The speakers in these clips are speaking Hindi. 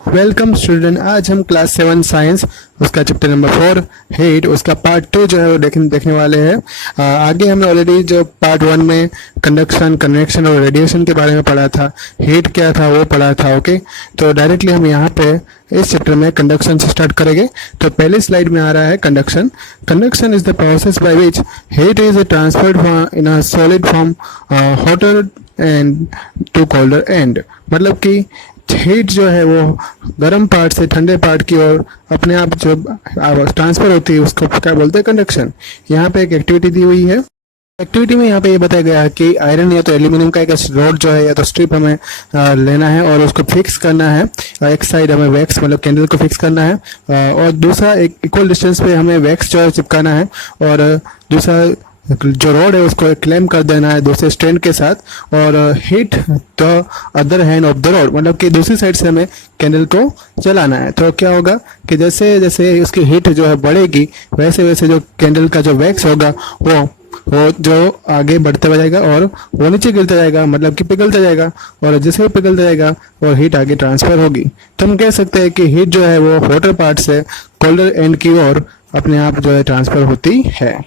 Welcome student. आज हम क्लास 7 साइंस उसका चैप्टर नंबर 4 हीट उसका पार्ट 2 जो है वो देखने वाले हैं। आगे हमने ऑलरेडी जो पार्ट 1 में कंडक्शन, कन्वेक्शन और रेडिएशन के बारे में पढ़ा था, हीट क्या था वो पढ़ा था। ओके, तो डायरेक्टली हम यहाँ पे इस चैप्टर में कंडक्शन से स्टार्ट करेंगे। तो पहले स्लाइड में आ रहा है conduction. Conduction is the process by which heat is transferred in a solid from hotter end to colder end. मतलब कि हीट जो है वो गर्म पार्ट से ठंडे पार्ट की ओर अपने आप जो ट्रांसफर होती है उसको क्या बोलते हैं, कंडक्शन। यहाँ पे एक एक्टिविटी दी हुई है। एक्टिविटी में यहाँ पे ये बताया गया है कि आयरन या तो एल्यूमिनियम का एक रॉड जो है या तो स्ट्रिप हमें लेना है और उसको फिक्स करना है। एक साइड हमें वैक्स मतलब कैंडल को फिक्स करना है और दूसरा एक इक्वल डिस्टेंस पे हमें वैक्स जो है चिपकाना है और दूसरा जो रॉड है उसको क्लेम कर देना है दूसरे स्टैंड के साथ और heat the other hand of the rod, मतलब कि दूसरी साइड से हमें कैंडल को जलाना है। तो क्या होगा कि जैसे जैसे उसकी हीट जो है बढ़ेगी वैसे वैसे जो कैंडल का जो वैक्स होगा वो जो आगे बढ़ता जाएगा और वो नीचे गिरता जाएगा, मतलब कि पिघलता जाएगा और जैसे वो पिघलता जाएगा और हीट आगे ट्रांसफर होगी। तो हम कह सकते हैं कि हीट जो है वो हॉटर पार्ट से कोल्डर एंड की ओर अपने आप जो है ट्रांसफर होती है।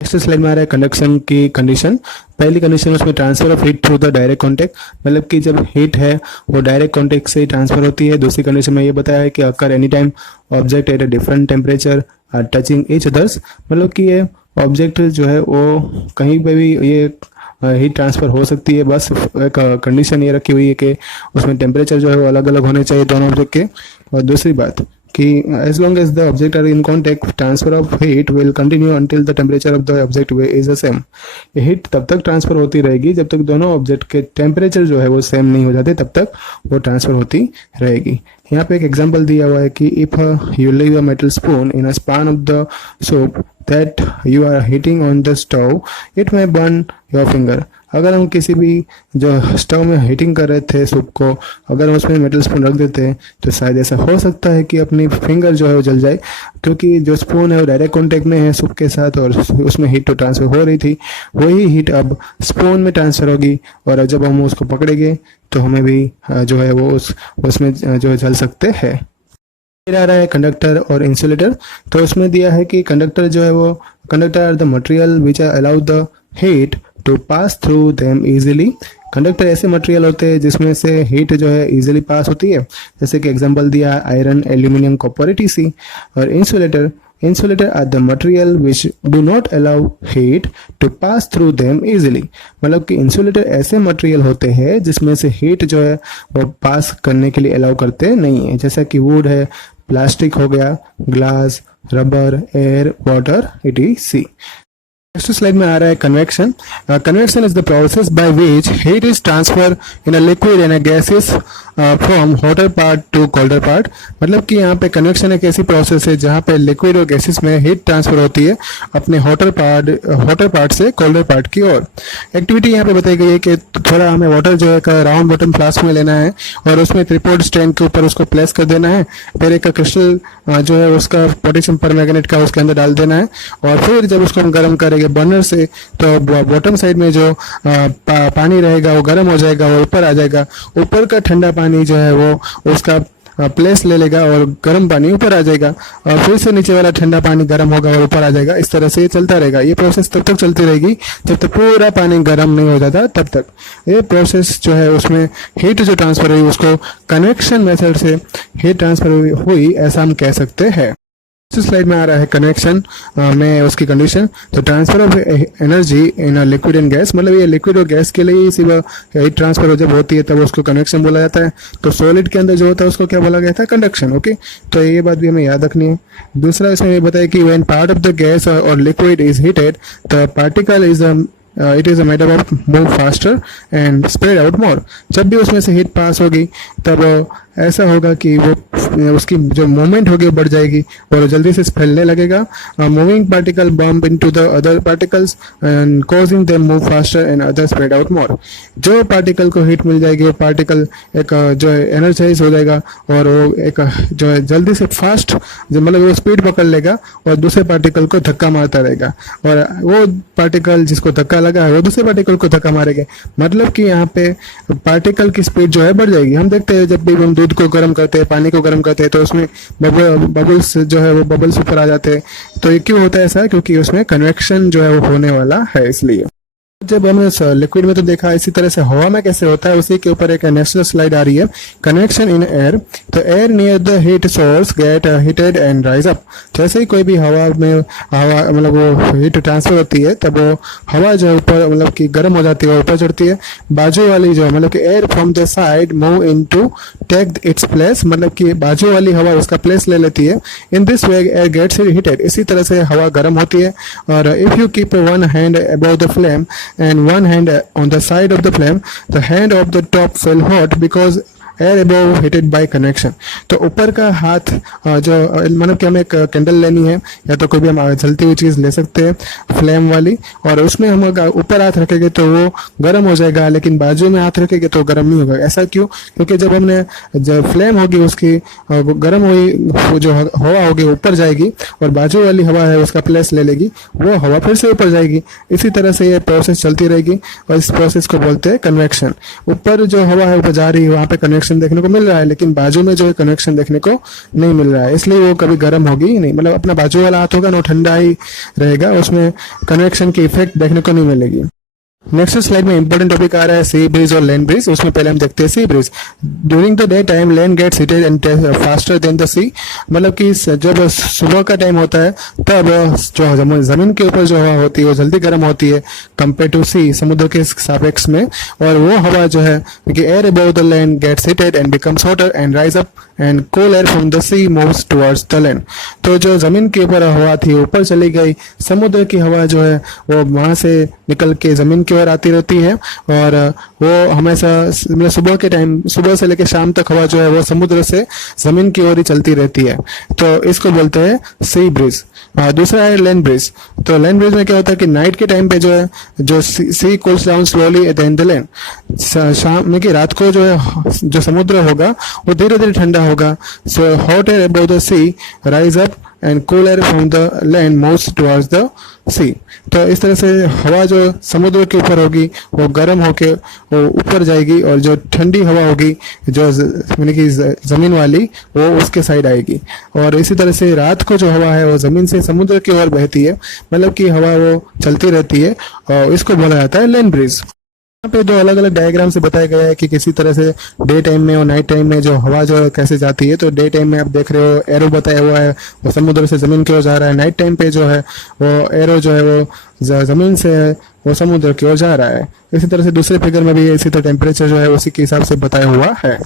नेक्स्ट स्लाइड में आ रहा है कंडक्शन की कंडीशन। पहली कंडीशन उसमें transfer of heat through the direct contact, मतलब कि जब हीट है वो डायरेक्ट कांटेक्ट से ट्रांसफर होती है। दूसरी कंडीशन में ये बताया है कि occur any time object at a different temperature are touching each others, मतलब कि ये ऑब्जेक्ट जो है वो कहीं पे भी ये हीट ट्रांसफर हो सकती है। बस एक कंडीशन ये रखी हुई है कि उसमें टेम्परेचर जो है वो अलग अलग होने चाहिए दोनों ऑब्जेक्ट के। और दूसरी बात कि as long as the object are in contact transfer of heat will continue until the temperature of the object is the same. ये हीट तब तक ट्रांसफर होती रहेगी जब तक दोनों ऑब्जेक्ट के टेम्परेचर जो है वो सेम नहीं हो जाते, तब तक वो ट्रांसफर होती रहेगी। यहाँ पे एक एग्जांपल दिया हुआ है कि if you leave a metal spoon in a span of the soup that you are heating on the stove it may burn your finger. अगर हम किसी भी जो स्टोव में हीटिंग कर रहे थे सूप को, अगर हम उसमें मेटल स्पून रख देते हैं तो शायद ऐसा हो सकता है कि अपनी फिंगर जो है वो जल जाए, क्योंकि जो स्पून है वो डायरेक्ट कांटेक्ट में है सूप के साथ और उसमें हीट तो ट्रांसफर हो रही थी। वही हीट अब स्पून में ट्रांसफर होगी और जब हम उसको पकड़ेंगे तो हमें भी जो है वो उसमें जो है जल सकते हैं। फिर आ रहा है कंडक्टर और इंसुलेटर। तो उसमें दिया है कि कंडक्टर जो है वो conductor are the material which allow the heat to pass through them easily. Conductor ऐसे मटेरियल होते हैं जिसमें से हीट जो है इजीली पास होती है, जैसे कि एग्जांपल दिया आयरन, एल्यूमिनियम, कॉपर, ईटीसी। और insulator are the material which do not allow heat to pass through them easily, मतलब कि इंसुलेटर ऐसे मटेरियल होते हैं जिसमें से हीट जो है वो पास करने के लिए अलाउ करते नहीं है, जैसा कि वुड है, प्लास्टिक हो गया, glass, rubber, air, water, etc. Next slide में आ रहा है convection. Convection is the process by which heat is transfer in a liquid and a gases from hotter part two colder part, मतलब कि यहाँ पे कन्वेक्शन एक ऐसी प्रोसेस है जहाँ पे लिक्विड और गैसेस में हीट ट्रांसफर होती है अपने हॉटर पार्ट से कोल्डर पार्ट की ओर। एक्टिविटी यहाँ पे बताई गई है कि थोड़ा हमें वाटर जो है राउंड बॉटम फ्लास्क में लेना है और उसमें ट्रिपोड स्टैंड के ऊपर उसको प्लेस कर देना है। फिर एक क्रिस्टल जो है उसका पोटेशियम परमैंगनेट का उसके अंदर डाल देना है और फिर जब उसको हम गर्म करेंगे बर्नर से तो बॉटम साइड में जो पानी रहेगा वो गर्म हो जाएगा और ऊपर आ जाएगा। ऊपर का ठंडा पानी जो है वो उसका प्लेस ले लेगा और गर्म पानी ऊपर आ जाएगा और फिर से नीचे वाला ठंडा पानी गर्म होगा और ऊपर आ जाएगा। इस तरह से ये चलता रहेगा। ये प्रोसेस तब तक चलती रहेगी जब तक पूरा पानी गर्म नहीं हो जाता, तब तक ये प्रोसेस जो है उसमें हीट जो ट्रांसफर हुई उसको कन्वेक्शन मेथड से हीट ट्रांसफर हुई ऐसा हम कह सकते हैं। इस स्लाइड में आ रहा है कन्वेक्शन में उसकी कंडीशन। तो transfer of energy in a liquid and gas, मतलब ये लिक्विड और गैस के लिए ही सिर्फ हीट ट्रांसफर जब होती है तब उसको कन्वेक्शन बोला जाता है। तो सॉलिड के अंदर जो होता है उसको क्या बोला गया था, कंडक्शन। ओके, तो ये बात भी हमें याद रखनी है। दूसरा इसमें ये बताया कि when part of the gas और liquid is heated the particle is it is a matter of move faster and spread out more. जब भी उसमें से हीट पास होगी तब ऐसा होगा कि वो उसकी जो मूवमेंट होगी बढ़ जाएगी और जल्दी से फैलने लगेगा। Moving particle bump into the other particles and causing them move faster and other spread out मोर। जो पार्टिकल को हीट मिल जाएगी वो पार्टिकल एक जो है एनर्जाइज हो जाएगा और वो एक जो है जल्दी से फास्ट मतलब वो स्पीड पकड़ लेगा और दूसरे पार्टिकल को धक्का मारता रहेगा और वो पार्टिकल जिसको धक्का लगा है वो दूसरे पार्टिकल को धक्का मारेगा। मतलब कि यहाँ पे पार्टिकल की स्पीड जो है बढ़ जाएगी। हम देखते हैं जब भी हम दूध को गर्म करते हैं, पानी को गर्म करते हैं, तो उसमें बबल्स जो है वो बबल्स ऊपर आ जाते हैं। तो ये क्यों होता है ऐसा? क्योंकि उसमें कन्वेक्शन जो है वो होने वाला है, इसलिए। जब हमने लिक्विड में तो देखा, इसी तरह से हवा में कैसे होता है उसी के ऊपर एक नेक्स्ट स्लाइड आ रही है। कन्वेक्शन इन एयर, तो air near the heat source gate heated and rise up. जैसे ही कोई भी हवा में मतलब वो हीट ट्रांसफर होती है, तब वो हवा जो है ऊपर मतलब कि गर्म हो जाती है और ऊपर चढ़ती है। बाजू वाली जो मतलब कि air from the side move in to take its place, मतलब कि बाजू वाली हवा उसका प्लेस ले लेती है। In this way air gets heated, इसी तरह से हवा गर्म होती है। और if you keep one hand above the flame and one hand on the side of the flame, the hand of the top feel hot because air above heated bye convection. तो ऊपर का हाथ जो मतलब कि हमें एक कैंडल लेनी है या तो कोई भी हम जलती हुई चीज़ ले सकते हैं फ्लेम वाली, और उसमें हम ऊपर हाथ रखेंगे तो वो गर्म हो जाएगा, लेकिन बाजू में हाथ रखेंगे तो गर्म नहीं होगा। ऐसा क्यों? क्योंकि जब हमने जब फ्लेम होगी उसकी गर्म हुई जो हवा होगी ऊपर जाएगी और बाजू वाली हवा है उसका प्लेस ले लेगी, वो हवा फिर से ऊपर जाएगी। इसी तरह से ये प्रोसेस चलती रहेगी और इस प्रोसेस को बोलते हैं कन्वेक्शन। ऊपर जो हवा है ऊपर जा रही है वहाँ पे कन्वेक्शन देखने को मिल रहा है, लेकिन बाजू में जो है कन्वेक्शन देखने को नहीं मिल रहा है, इसलिए वो कभी गर्म होगी ही नहीं। मतलब अपना बाजू वाला हाथ होगा ना, ठंडा ही रहेगा, उसमें कन्वेक्शन की इफेक्ट देखने को नहीं मिलेगी। नेक्स्ट स्लाइड में इंपॉर्टेंट टॉपिक आ रहा है सी ब्रीज और लैंड ब्रीज। उसमें पहले हम देखते हैं sea breeze. During the day time land gets heated and faster than the sea, मतलब कि जब सुबह का टाइम होता है तब जो जमीन के ऊपर जो हवा होती है वो जल्दी गर्म होती है कंपेयर टू सी, समुद्र के सापेक्ष में। और वो हवा जो है कि air above the land gets heated and becomes hotter and rise up and cool air from the sea moves towards the land. तो जो जमीन के ऊपर हवा थी ऊपर चली गई, समुद्र की हवा जो है वो वहां से निकल के जमीन की ओर आती रहती है, और वो हमेशा मतलब सुबह के टाइम, सुबह से लेकर शाम तक हवा जो है वो समुद्र से जमीन की ओर ही चलती रहती है। तो इसको बोलते हैं सी ब्रिज। दूसरा है लैंड ब्रिज। तो लैंड ब्रिज में क्या होता है कि नाइट के टाइम पे जो है जो sea cools down slowly at the end the land. शाम में कि रात को जो है जो समुद्र होगा वो धीरे धीरे ठंडा होगा। So hot air above the sea rise up and cool air from the land moves towards the sea. तो इस तरह से हवा जो समुद्र के ऊपर होगी वो गर्म होके वो ऊपर जाएगी, और जो ठंडी हवा होगी जो यानी कि जमीन वाली वो उसके साइड आएगी। और इसी तरह से रात को जो हवा है वो जमीन से समुद्र की ओर बहती है, मतलब कि हवा वो चलती रहती है, और इसको बोला जाता है लैंड ब्रिज। यहाँ पे दो अलग अलग डायग्राम से बताया गया है कि किसी तरह से डे टाइम में और नाइट टाइम में जो हवा जो कैसे जाती है। तो डे टाइम में आप देख रहे हो एरो बताया हुआ है वो समुद्र से जमीन की ओर जा रहा है, नाइट टाइम पे जो है वो एरो जो है वो जमीन से वो समुद्र की ओर जा रहा है। इसी तरह से दूसरे फिगर में भी इसी तरह टेम्परेचर जो है उसी के हिसाब से बताया हुआ है।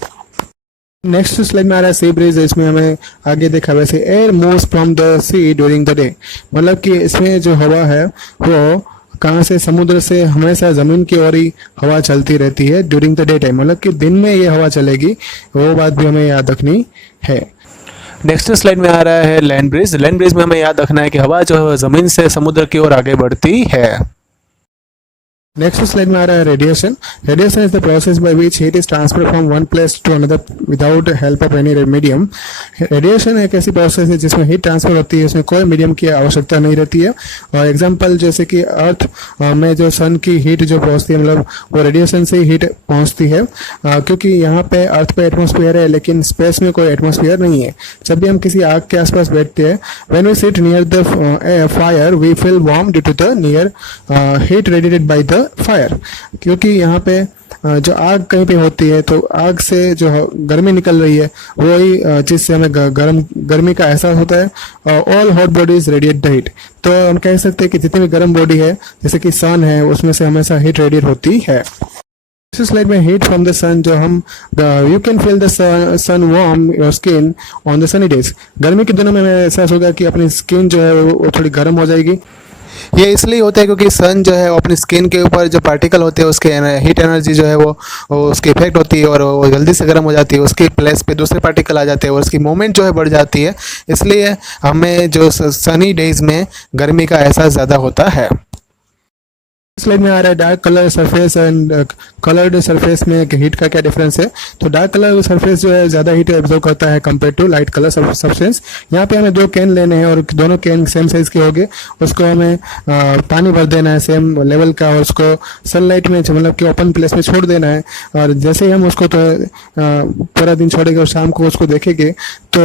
नेक्स्ट स्लाइड में आ रहा है सी ब्रिज। इसमें हमें आगे देखा वैसे air moves from the sea during the day, मतलब कि इसमें जो हवा है वो कहाँ से, समुद्र से हमेशा जमीन की ओर ही हवा चलती रहती है ड्यूरिंग द डे टाइम, मतलब कि दिन में ये हवा चलेगी, वो बात भी हमें याद रखनी है। नेक्स्ट स्लाइड में आ रहा है लैंड ब्रिज। लैंड ब्रिज में हमें याद रखना है कि हवा जो है जमीन से समुद्र की ओर आगे बढ़ती है। नेक्स्ट स्लाइड में आ रहा है radiation. Radiation is the process by which heat is transfer from one place to another without help of any medium. Radiation एक ऐसी प्रोसेस है जिसमें हीट ट्रांसफर होती है, उसमें कोई मीडियम की आवश्यकता नहीं रहती है। और एग्जांपल जैसे कि अर्थ में जो सन की हीट जो पहुंचती है, मतलब वो रेडिएशन से ही हीट पहुंचती है, क्योंकि यहाँ पे अर्थ पे एटमॉस्फेयर है लेकिन स्पेस में कोई एटमॉस्फेयर नहीं है। जब भी हम किसी आग के आसपास बैठते हैं, when we sit near the fire we feel warm due to the near heat radiated by the fire. क्योंकि यहाँ पे जो आग कहीं पे होती है तो आग से जो गर्मी निकल रही है वही चीज से हमें गर्मी का एहसास होता है। All hot bodies radiate the heat. तो हम कह सकते हैं कि जितनी भी गर्म बॉडी है जैसे कि सन है उसमें से हमेशा हीट रेडिएट होती है। इस स्लाइड में हीट फ्रॉम द सन जो हम you can feel the sun warm your skin on the sunny days. गर्मी के दिनों में हमें एहसास होगा कि अपनी स्किन जो है वो थोड़ी गर्म हो जाएगी। ये इसलिए होता है क्योंकि सन जो है अपनी स्किन के ऊपर जो पार्टिकल होते हैं उसके हीट एनर्जी जो है वो उसकी इफेक्ट होती है और वो जल्दी से गर्म हो जाती है, उसकी प्लेस पे दूसरे पार्टिकल आ जाते हैं और उसकी मूवमेंट जो है बढ़ जाती है। इसलिए हमें जो सनी डेज में गर्मी का एहसास ज़्यादा होता है। स्लाइड में आ रहा है dark colour surface and coloured surface में हीट का क्या डिफरेंस है। तो डार्क कलर सरफेस जो है ज़्यादा हीट एब्जॉर्ब करता है compare to light colour substance. यहाँ पे हमें 2 कैन लेने हैं और दोनों कैन सेम साइज के होंगे। उसको हमें पानी भर देना है सेम लेवल का और उसको सनलाइट में मतलब कि ओपन प्लेस में छोड़ देना है। और जैसे ही हम उसको तो पूरा दिन छोड़ेंगे और शाम को उसको देखेंगे तो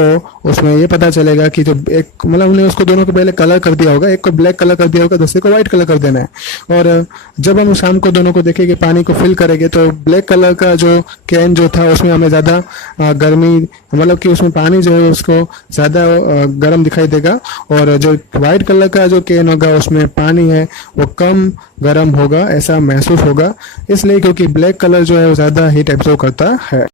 उसमें ये पता चलेगा कि जो एक मतलब हमने उसको दोनों को पहले कलर कर दिया होगा, एक को ब्लैक कलर कर दिया होगा, दूसरे को व्हाइट कलर कर देना है। और जब हम शाम को दोनों को देखेंगे पानी को फिल करेंगे तो ब्लैक कलर का जो कैन जो था उसमें हमें ज़्यादा गर्मी मतलब कि उसमें पानी जो है उसको ज़्यादा गर्म दिखाई देगा। और जो वाइट कलर का जो कैन होगा उसमें पानी है वो कम गर्म होगा, ऐसा महसूस होगा। इसलिए क्योंकि ब्लैक कलर जो है वो ज़्यादा हीट एब्जॉर्ब करता है।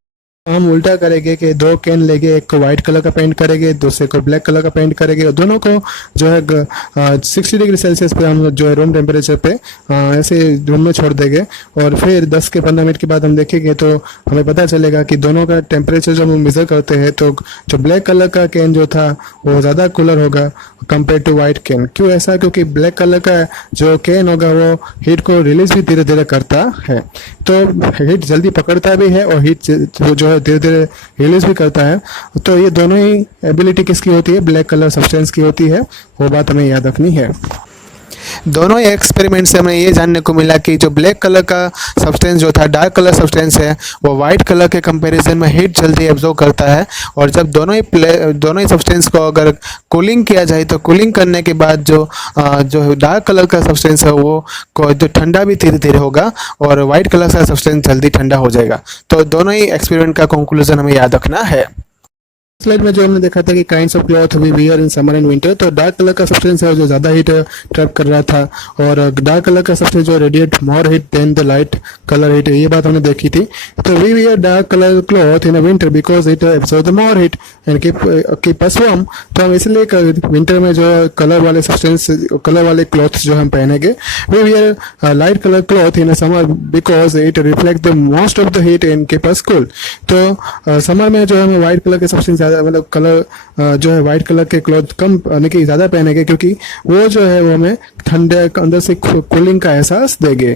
हम उल्टा करेंगे कि 2 कैन लेंगे, एक को व्हाइट कलर का पेंट करेंगे, दूसरे को ब्लैक कलर का पेंट करेंगे और दोनों को जो है 60 डिग्री सेल्सियस पे हम जो है रूम टेम्परेचर पे ऐसे रूम में छोड़ देंगे। और फिर 10 के 15 मिनट के बाद हम देखेंगे तो हमें पता चलेगा कि दोनों का टेम्परेचर जब हम मेज़र करते हैं तो जो ब्लैक कलर का कैन जो था वो ज़्यादा कूलर होगा कंपेयर टू व्हाइट कैन। क्यों ऐसा? क्योंकि ब्लैक कलर का जो कैन होगा वो हीट को रिलीज भी धीरे धीरे करता है, तो हीट जल्दी पकड़ता भी है और हीट जो है धीरे धीरे रिलीज भी करता है। तो ये दोनों ही एबिलिटी किसकी होती है? ब्लैक कलर सब्सटेंस की होती है। वो बात हमें याद रखनी है। दोनों ही एक्सपेरिमेंट से हमें ये जानने को मिला कि जो ब्लैक कलर का सब्सटेंस जो था डार्क कलर सब्सटेंस है वो वाइट कलर के कंपैरिजन में हीट जल्दी एब्जॉर्ब करता है। और जब दोनों ही सब्सटेंस को अगर कूलिंग किया जाए तो कूलिंग करने के बाद जो डार्क कलर का सब्सटेंस है वो जो ठंडा भी धीरे धीरे होगा और वाइट कलर का सब्सटेंस जल्दी ठंडा हो जाएगा। तो दोनों ही एक्सपेरिमेंट का कंक्लूजन हमें याद रखना है। स्लाइड में जो हमने देखा था कि kinds of cloth we wear in summer and winter, तो डार्क कलर का सब्सटेंस है जो ज़्यादा हीट ट्रैप कर रहा था और डार्क कलर का सब्सटेंस जो radiate more heat than the light colour heat, ये बात हमने देखी थी। तो we wear dark colour cloth in winter because it absorb the more heat and keep us warm. तो हम इसलिए विंटर में जो कलर वाले सब्सटेंस कलर वाले क्लॉथ्स जो हम पहनेंगे। We wear light colour cloth in summer because it reflect the most of the heat and keep us cool. तो समर में जो हमें व्हाइट कलर के सब्सटेंस मतलब कलर जो है व्हाइट कलर के क्लॉथ कम यानी कि ज़्यादा पहनेंगे क्योंकि वो जो है वो हमें ठंडे अंदर से कूलिंग का एहसास देंगे।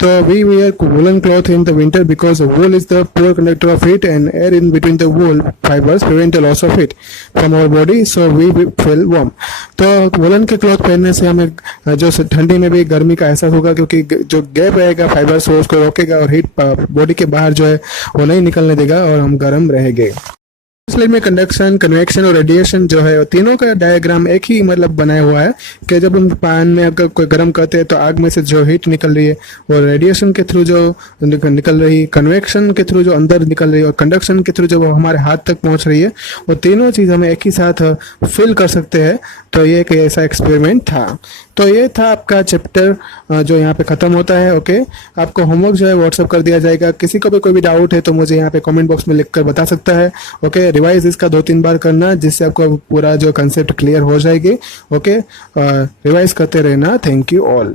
तो we wear woollen cloth in the winter because wool is the pure conductor of heat and air in between the wool fibres prevent the loss of heat from our body so we feel warm. तो वूलन के क्लॉथ पहनने से हमें जो ठंडी में भी गर्मी का एहसास होगा क्योंकि जो गैप रहेगा फाइबर्स वो उसको रोकेगा और हीट बॉडी के बाहर जो है वो नहीं निकलने देगा और हम गर्म रहेंगे। स्लाइड में कंडक्शन, कन्वेक्शन और रेडिएशन जो है तीनों का डायग्राम एक ही मतलब बनाया हुआ है कि जब हम पान में अगर कोई गर्म करते हैं तो आग में से जो हीट निकल रही है और रेडिएशन के थ्रू जो निकल रही है, कन्वेक्शन के थ्रू जो अंदर निकल रही है और कंडक्शन के थ्रू जो वो हमारे हाथ तक पहुंच रही है, वो तीनों चीज़ हमें एक ही साथ फिल कर सकते हैं। तो ये एक ऐसा एक्सपेरिमेंट था। तो ये था आपका चैप्टर जो यहाँ पे ख़त्म होता है। ओके, आपको होमवर्क जो है व्हाट्सअप कर दिया जाएगा। किसी को भी कोई भी डाउट है तो मुझे यहाँ पे कमेंट बॉक्स में लिखकर बता सकता है। ओके, रिवाइज इसका 2-3 बार करना जिससे आपको पूरा जो कंसेप्ट क्लियर हो जाएगी। ओके, रिवाइज करते रहना। Thank you all.